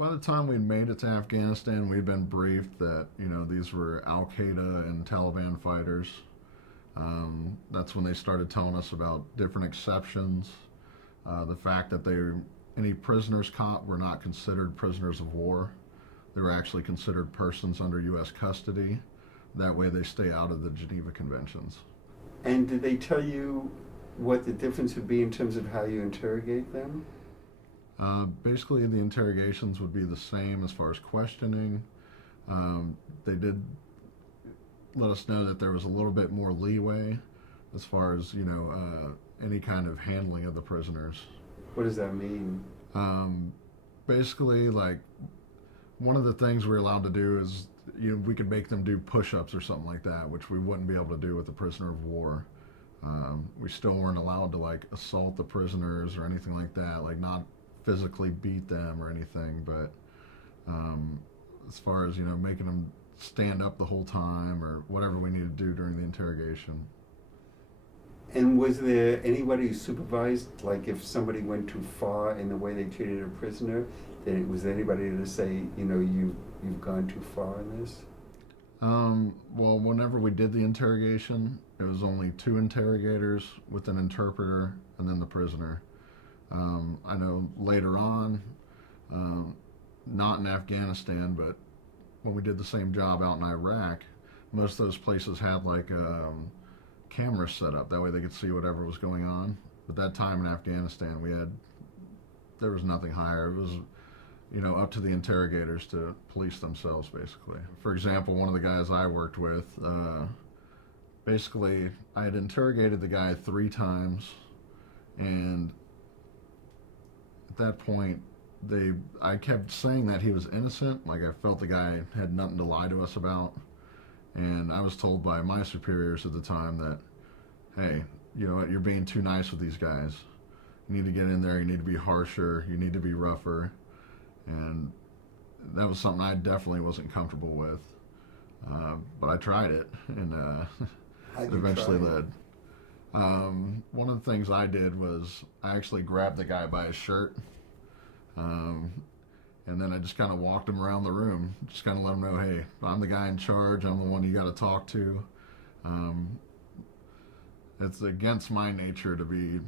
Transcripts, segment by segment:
By the time we'd made it to Afghanistan, we'd been briefed that these were Al Qaeda and Taliban fighters. That's when they started telling us about different exceptions, the fact that any prisoners caught were not considered prisoners of war. They were actually considered persons under U.S. custody. That way, they stay out of the Geneva Conventions. And did they tell you what the difference would be in terms of how you interrogate them? Basically, the interrogations would be the same as far as questioning. They did let us know that there was a little bit more leeway as far as any kind of handling of the prisoners. What does that mean? Basically, like, one of the things we're allowed to do is we could make them do push-ups or something like that, which we wouldn't be able to do with a prisoner of war. We still weren't allowed to like assault the prisoners or anything like that, like not physically beat them or anything, but as far as making them stand up the whole time or whatever we needed to do during the interrogation. And was there anybody who supervised, like if somebody went too far in the way they treated a prisoner, was there anybody to say, you've gone too far in this? Well, whenever we did the interrogation, it was only 2 interrogators with an interpreter and then the prisoner. I know later on, not in Afghanistan, but when we did the same job out in Iraq, most of those places had like cameras set up. That way they could see whatever was going on. But that time in Afghanistan, there was nothing higher. It was, up to the interrogators to police themselves, basically. For example, one of the guys I worked with, basically, I had interrogated the guy 3 times, and at that point, I kept saying that he was innocent. Like, I felt the guy had nothing to lie to us about. And I was told by my superiors at the time that, hey, you know what, you're being too nice with these guys. You need to get in there, you need to be harsher, you need to be rougher. And that was something I definitely wasn't comfortable with. But I tried it, and it eventually led. One of the things I did was I actually grabbed the guy by his shirt, and then I just kind of walked him around the room, just kind of let him know, hey, I'm the guy in charge, I'm the one you got to talk to. It's against my nature to be,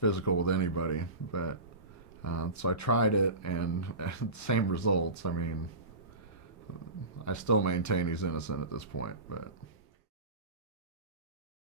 physical with anybody, but so I tried it, and same results. I mean, I still maintain he's innocent at this point, but